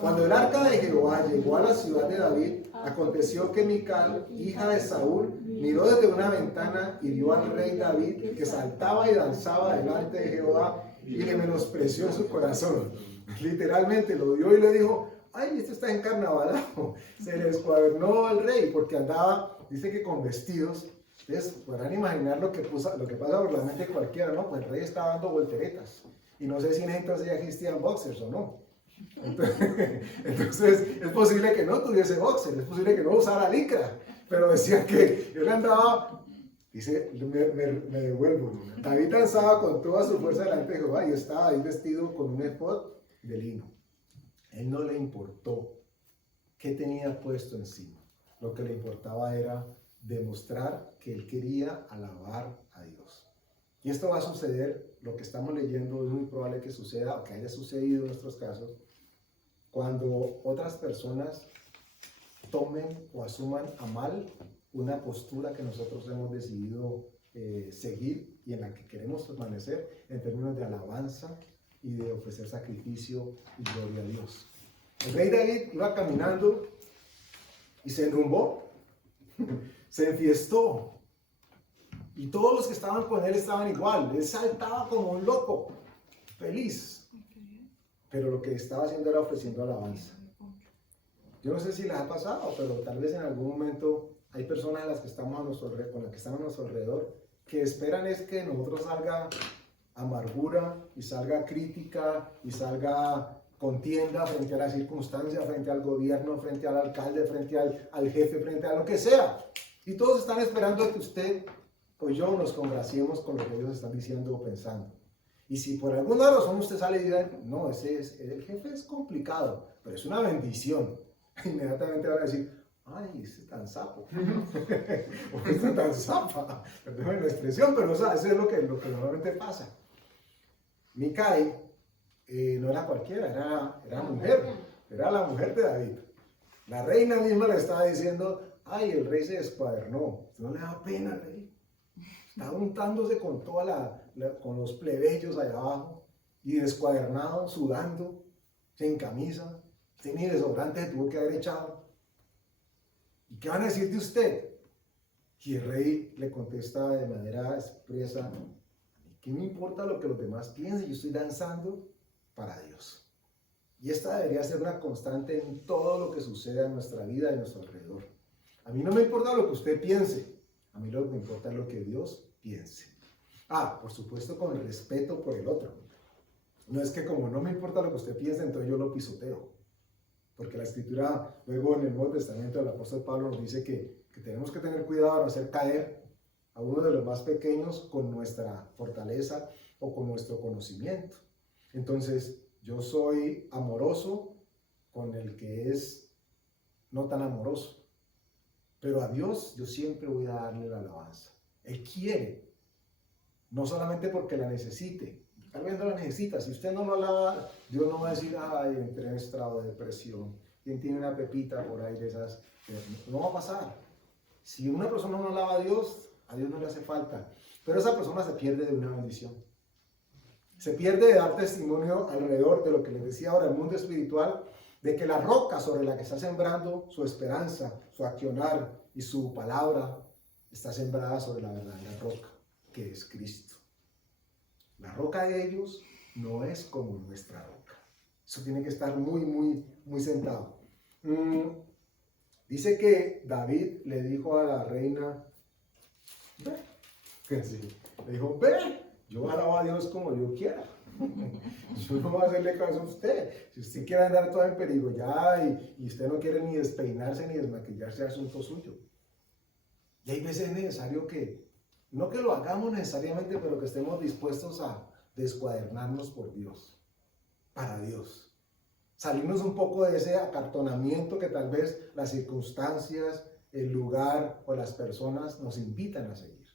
Cuando el arca de Jehová llegó a la ciudad de David, aconteció que Mical, hija de Saúl, miró desde una ventana y vio al rey David que saltaba y danzaba delante de Jehová y le menospreció en su corazón. Literalmente lo vio y le dijo: ay, esto está encarnavalado. Se le descuadernó al rey porque andaba, dice que con vestidos. Ustedes podrán imaginar lo que pasa por la mente de cualquiera, ¿no? Pues el rey estaba dando volteretas. Y no sé si en ese entonces ya existían boxers o no. Entonces es posible que no tuviese boxer, es posible que no usara licra. Pero decían que él andaba, dice, me devuelvo. David danzaba con toda su fuerza delante de Jehová y estaba ahí vestido con un efod de lino. Él no le importó qué tenía puesto encima. Lo que le importaba era demostrar que él quería alabar a Dios. Y esto va a suceder, lo que estamos leyendo es muy probable que suceda o que haya sucedido en nuestros casos, cuando otras personas tomen o asuman a mal una postura que nosotros hemos decidido seguir y en la que queremos permanecer en términos de alabanza y de ofrecer sacrificio y gloria a Dios. El rey David iba caminando y se enrumbó, se enfiestó, y todos los que estaban con él estaban igual. Él saltaba como un loco, feliz, pero lo que estaba haciendo era ofreciendo alabanza. Yo no sé si les ha pasado, pero tal vez en algún momento hay personas con las que estamos a nuestro alrededor que esperan es que nosotros salga amargura y salga crítica y salga contienda frente a la circunstancia, frente al gobierno, frente al alcalde, frente al jefe, frente a lo que sea. Y todos están esperando que usted o yo nos congraciemos con lo que ellos están diciendo o pensando. Y si por alguna razón usted sale y dice: no, el jefe es complicado, pero es una bendición, inmediatamente van a decir: ay, ese tan sapo, o esta tan zapa, perdónenme la expresión, pero eso es lo que normalmente pasa. Mical no era cualquiera, era mujer, era la mujer de David. La reina misma le estaba diciendo: ay, el rey se descuadernó, no le da pena al rey. Está untándose con con los plebeyos allá abajo y descuadernado, sudando, sin camisa, sin ni desodorante se tuvo que haber echado. ¿Y qué van a decir de usted? Y el rey le contesta de manera expresa: ¿qué me importa lo que los demás piensen? Yo estoy danzando para Dios. Y esta debería ser una constante en todo lo que sucede en nuestra vida y en nuestro alrededor. A mí no me importa lo que usted piense, a mí lo que me importa es lo que Dios piense. Por supuesto, con el respeto por el otro. No es que como no me importa lo que usted piense, entonces yo lo pisoteo. Porque la Escritura, luego en el Nuevo Testamento, el apóstol Pablo nos dice que tenemos que tener cuidado de no hacer caer a uno de los más pequeños con nuestra fortaleza o con nuestro conocimiento. Entonces, yo soy amoroso con el que es no tan amoroso. Pero a Dios yo siempre voy a darle la alabanza. Él quiere, no solamente porque la necesite. Tal vez no la necesita. Si usted no lo alaba, Dios no va a decir: ay, entré en estado de depresión. ¿Quién tiene una pepita por ahí de esas? No va a pasar. Si una persona no alaba a Dios no le hace falta. Pero esa persona se pierde de una bendición. Se pierde de dar testimonio alrededor de lo que les decía ahora, el mundo espiritual, de que la roca sobre la que está sembrando su esperanza, su accionar y su palabra está sembrada sobre la verdadera roca, que es Cristo. La roca de ellos no es como nuestra roca. Eso tiene que estar muy, muy, muy sentado. Dice que David le dijo a la reina: ve. Sí, le dijo: ve, Yo alabo a Dios como yo quiera. Yo no voy a hacerle caso a usted. Si usted quiere andar todo en peligro ya y usted no quiere ni despeinarse ni desmaquillarse, es asunto suyo. Y hay veces necesario que, no que lo hagamos necesariamente, pero que estemos dispuestos a descuadernarnos por Dios, para Dios. Salirnos un poco de ese acartonamiento que tal vez las circunstancias, el lugar o las personas nos invitan a seguir.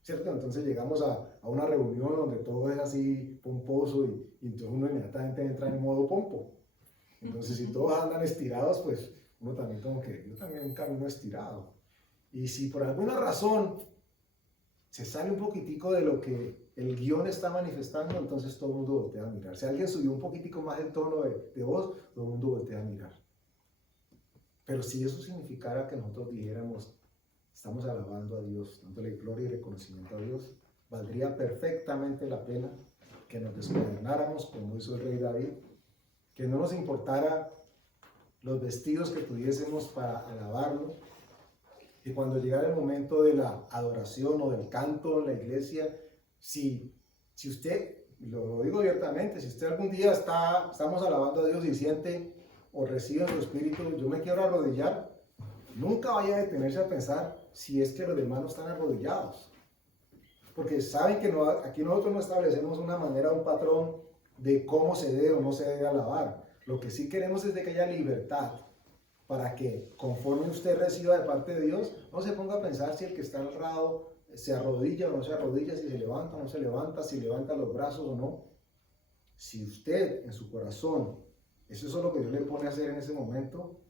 ¿Cierto? Entonces llegamos a una reunión donde todo es así pomposo y entonces uno inmediatamente entra en modo pompo. Entonces si todos andan estirados, pues uno también como que, yo también camino estirado. Y si por alguna razón se sale un poquitico de lo que el guión está manifestando, entonces todo el mundo voltea a mirar. Si alguien subió un poquitico más el tono de voz, todo el mundo voltea a mirar. Pero si eso significara que nosotros dijéramos, estamos alabando a Dios, dándole gloria y reconocimiento a Dios, valdría perfectamente la pena que nos descuadernáramos como hizo el rey David, que no nos importara los vestidos que tuviésemos para alabarlo, y cuando llegara el momento de la adoración o del canto en la iglesia, si usted, lo digo abiertamente, si usted algún día estamos alabando a Dios y siente o recibe en su espíritu, yo me quiero arrodillar, nunca vaya a detenerse a pensar si es que los demás no están arrodillados. Porque saben que no, aquí nosotros no establecemos una manera, un patrón de cómo se debe o no se debe alabar. Lo que sí queremos es de que haya libertad para que conforme usted reciba de parte de Dios, no se ponga a pensar si el que está al lado se arrodilla o no se arrodilla, si se levanta o no se levanta, si levanta los brazos o no. Si usted en su corazón, eso es lo que Dios le pone a hacer en ese momento,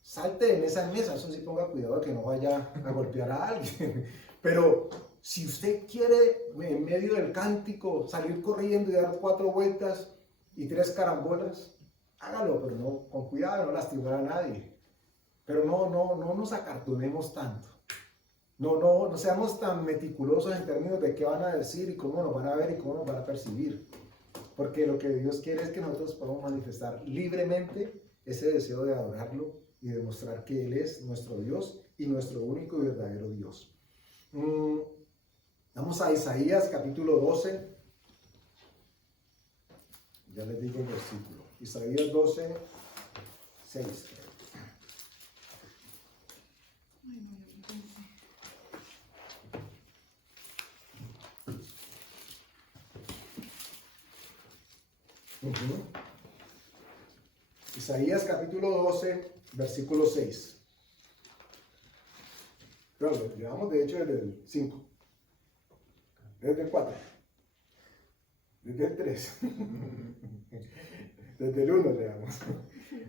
salte de mesa en mesa, eso sí ponga cuidado de que no vaya a golpear a alguien. Pero si usted quiere en medio del cántico salir corriendo y dar 4 vueltas y 3 carambolas, hágalo, pero no, con cuidado, no lastimar a nadie. Pero no nos acartonemos tanto. No seamos tan meticulosos en términos de qué van a decir y cómo nos van a ver y cómo nos van a percibir. Porque lo que Dios quiere es que nosotros podamos manifestar libremente ese deseo de adorarlo y demostrar que Él es nuestro Dios y nuestro único y verdadero Dios. Vamos a Isaías capítulo 12. Ya les digo el versículo. Isaías 12, 6. Isaías capítulo 12, versículo 6. Bueno, lo llevamos de hecho desde el 5, desde el 4, desde el 3, desde el 1 leamos.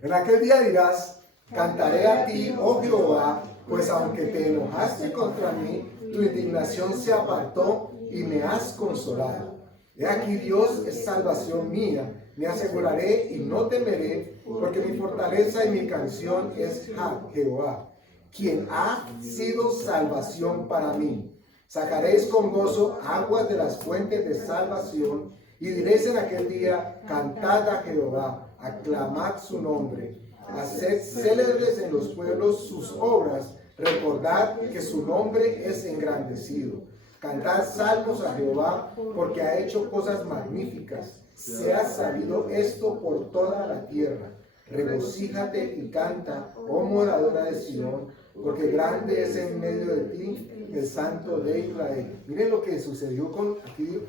En aquel día dirás, cantaré a ti, oh Jehová, pues aunque te enojaste contra mí, tu indignación se apartó y me has consolado. He aquí Dios es salvación mía, me aseguraré y no temeré, porque mi fortaleza y mi canción es Jehová, quien ha sido salvación para mí. Sacaréis con gozo aguas de las fuentes de salvación, y diréis en aquel día, cantad a Jehová, aclamad su nombre, haced célebres en los pueblos sus obras, recordad que su nombre es engrandecido. Cantad salmos a Jehová, porque ha hecho cosas magníficas. Sea sabido esto por toda la tierra. Regocíjate y canta, oh moradora de Sion, porque grande es en medio de ti el Santo de Israel. Miren lo que sucedió con, aquí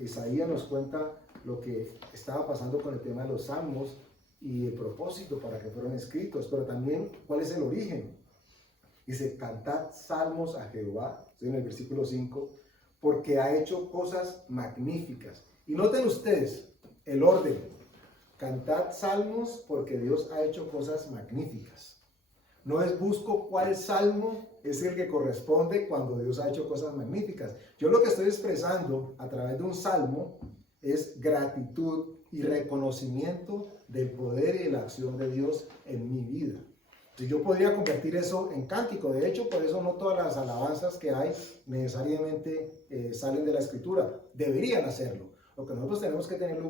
Isaías nos cuenta lo que estaba pasando con el tema de los salmos y el propósito para que fueron escritos, pero también cuál es el origen. Dice, cantad salmos a Jehová, estoy en el versículo 5, porque ha hecho cosas magníficas. Y noten ustedes el orden. Cantad salmos porque Dios ha hecho cosas magníficas. No es busco cuál salmo es el que corresponde cuando Dios ha hecho cosas magníficas. Yo lo que estoy expresando a través de un salmo es gratitud y reconocimiento del poder y de la acción de Dios en mi vida. Entonces yo podría convertir eso en cántico. De hecho, por eso no todas las alabanzas que hay necesariamente salen de la Escritura. Deberían hacerlo. Lo que nosotros tenemos que tener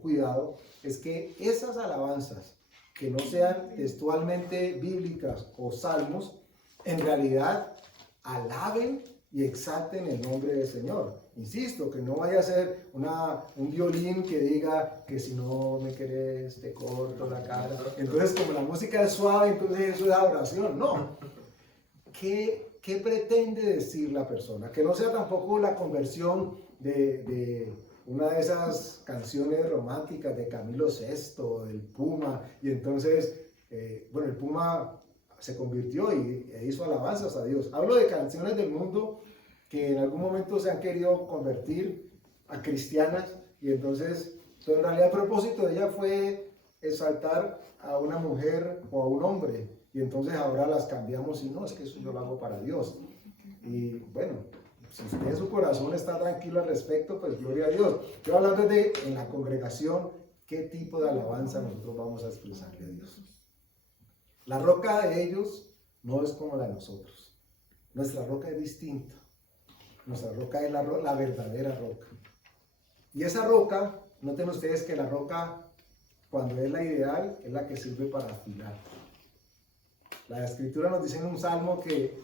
cuidado es que esas alabanzas que no sean textualmente bíblicas o salmos, en realidad alaben y exalten el nombre del Señor. Insisto, que no vaya a ser un violín que diga que si no me querés te corto la cara. Entonces, como la música es suave, entonces eso es adoración. No. ¿Qué pretende decir la persona? Que no sea tampoco la conversión de una de esas canciones románticas de Camilo VI, del Puma, y entonces, el Puma se convirtió e hizo alabanzas a Dios. Hablo de canciones del mundo que en algún momento se han querido convertir a cristianas, y entonces en realidad el propósito de ella fue exaltar a una mujer o a un hombre, y entonces ahora las cambiamos y no, es que eso yo lo hago para Dios. Y bueno, si usted en su corazón está tranquilo al respecto, pues gloria a Dios. Yo hablando de en la congregación, qué tipo de alabanza nosotros vamos a expresarle a Dios. La roca de ellos no es como la de nosotros. Nuestra roca es distinta. Nuestra roca es la verdadera roca. Y esa roca, noten ustedes que la roca, cuando es la ideal, es la que sirve para afilar. La Escritura nos dice en un salmo que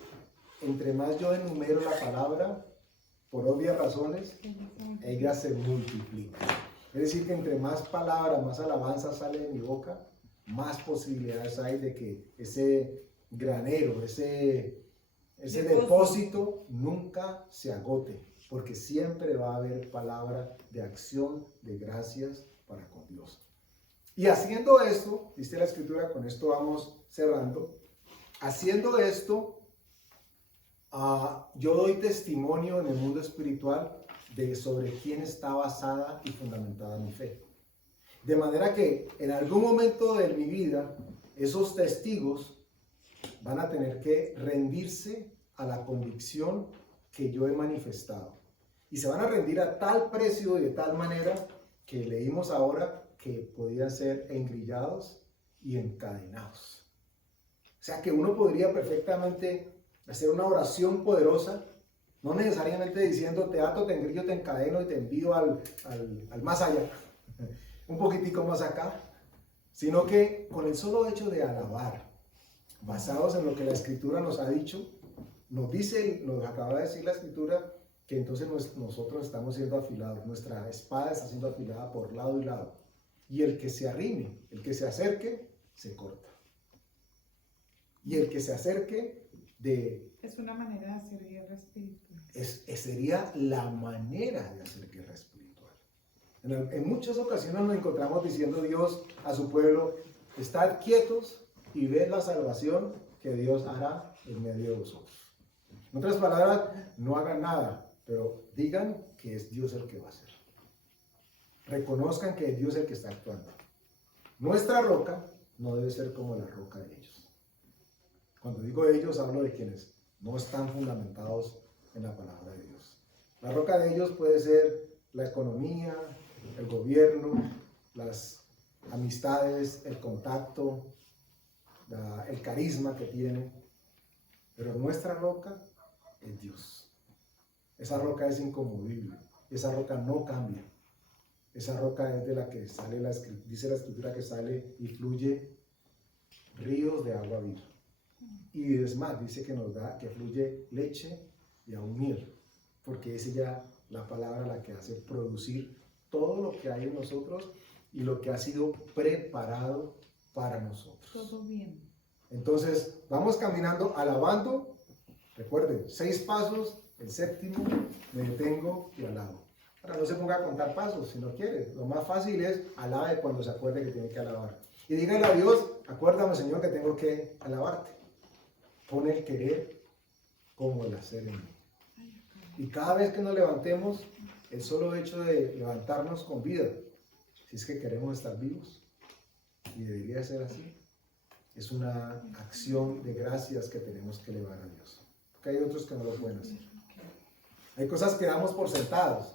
entre más yo enumero la palabra, por obvias razones, ella se multiplica. Es decir, que entre más palabra, más alabanza sale de mi boca, más posibilidades hay de que ese granero, ese depósito nunca se agote, porque siempre va a haber palabra de acción, de gracias para con Dios. Y haciendo esto, dice la Escritura, con esto vamos cerrando, haciendo esto, yo doy testimonio en el mundo espiritual sobre quién está basada y fundamentada mi fe. De manera que en algún momento de mi vida, esos testigos van a tener que rendirse a la convicción que yo he manifestado. Y se van a rendir a tal precio y de tal manera que leímos ahora que podían ser engrillados y encadenados. O sea que uno podría perfectamente hacer una oración poderosa, no necesariamente diciendo te ato, te engrillo, te encadeno y te envío al más allá, un poquitico más acá, sino que con el solo hecho de alabar, basados en lo que la Escritura nos ha dicho, nos acaba de decir la Escritura que entonces nosotros estamos siendo afilados, nuestra espada está siendo afilada por lado y lado, y el que se arrime, el que se acerque, se corta. Y el que se acerque es una manera de hacer guerra espiritual. Sería la manera de hacer guerra espiritual. En muchas ocasiones nos encontramos diciendo Dios a su pueblo, estad quietos y ved la salvación que Dios hará en medio de vosotros. En otras palabras, no hagan nada, pero digan que es Dios el que va a hacer. Reconozcan que es Dios el que está actuando. Nuestra roca no debe ser como la roca de ellos. Cuando digo ellos, hablo de quienes no están fundamentados en la palabra de Dios. La roca de ellos puede ser la economía, el gobierno, las amistades, el contacto, el carisma que tienen. Pero nuestra roca es Dios. Esa roca es inconmovible. Esa roca no cambia. Esa roca es de la que sale, dice la Escritura que sale y fluye ríos de agua viva. Y es más, dice que nos da, que fluye leche y aún miel, porque es ella la palabra la que hace producir todo lo que hay en nosotros y lo que ha sido preparado para nosotros. Todo bien. Entonces, vamos caminando, alabando. Recuerden, 6 pasos, el 7º, me detengo y alabo. Ahora, no se ponga a contar pasos si no quiere. Lo más fácil es alabe cuando se acuerde que tiene que alabar. Y dígale a Dios, acuérdame, Señor, que tengo que alabarte. Pone el querer como el hacer en mí. Y cada vez que nos levantemos, el solo hecho de levantarnos con vida, si es que queremos estar vivos, y debería ser así, es una acción de gracias que tenemos que elevar a Dios. Porque hay otros que no lo pueden hacer. Hay cosas que damos por sentados,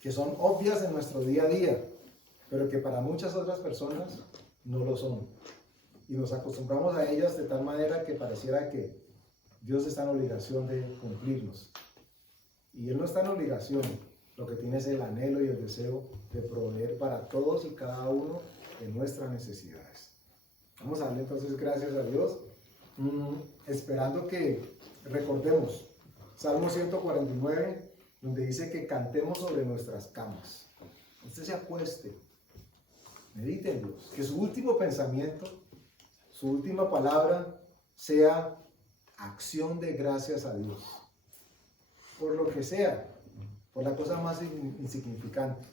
que son obvias en nuestro día a día, pero que para muchas otras personas no lo son. Y nos acostumbramos a ellas de tal manera que pareciera que Dios está en obligación de cumplirnos. Y Él no está en obligación. Lo que tiene es el anhelo y el deseo de proveer para todos y cada uno de nuestras necesidades. Vamos a darle entonces gracias a Dios, esperando que recordemos, Salmo 149, donde dice que cantemos sobre nuestras camas. Usted se acueste, medite en Dios, que su último pensamiento, su última palabra sea acción de gracias a Dios, por lo que sea, por la cosa más insignificante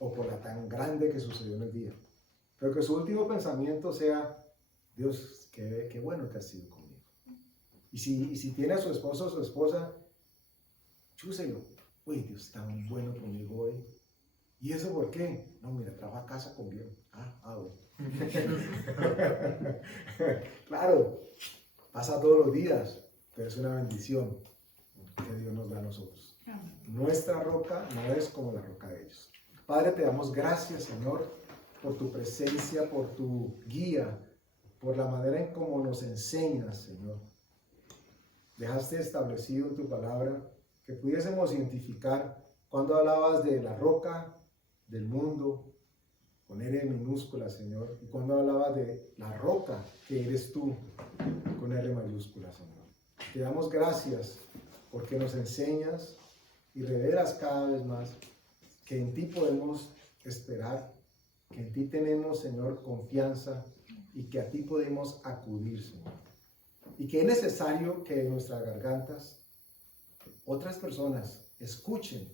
o por la tan grande que sucedió en el día, pero que su último pensamiento sea: Dios, qué bueno que has sido conmigo. Y si tiene a su esposo o su esposa, chúselo: uy, Dios está muy bueno conmigo hoy. ¿Y eso por qué? No, mira, trabaja a casa conmigo. Bueno. Claro, pasa todos los días, pero es una bendición que Dios nos da a nosotros. Nuestra roca no es como la roca de ellos. Padre, te damos gracias, Señor, por tu presencia, por tu guía, por la manera en cómo nos enseñas, Señor. Dejaste establecido en tu palabra que pudiésemos identificar cuando hablabas de la roca del mundo, con R minúscula, Señor, y cuando hablabas de la roca que eres tú, con R mayúscula, Señor. Te damos gracias porque nos enseñas y revelas cada vez más que en ti podemos esperar, que en ti tenemos, Señor, confianza y que a ti podemos acudir, Señor. Y que es necesario que en nuestras gargantas otras personas escuchen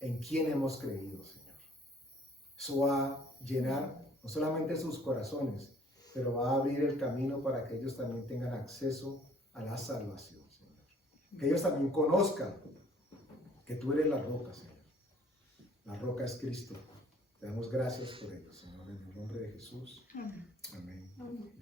en quién hemos creído, Señor. Eso va a llenar no solamente sus corazones, pero va a abrir el camino para que ellos también tengan acceso a la salvación, Señor. Que ellos también conozcan que tú eres la roca, Señor. La roca es Cristo. Te damos gracias por ello, Señor, en el nombre de Jesús. Amén. Amén.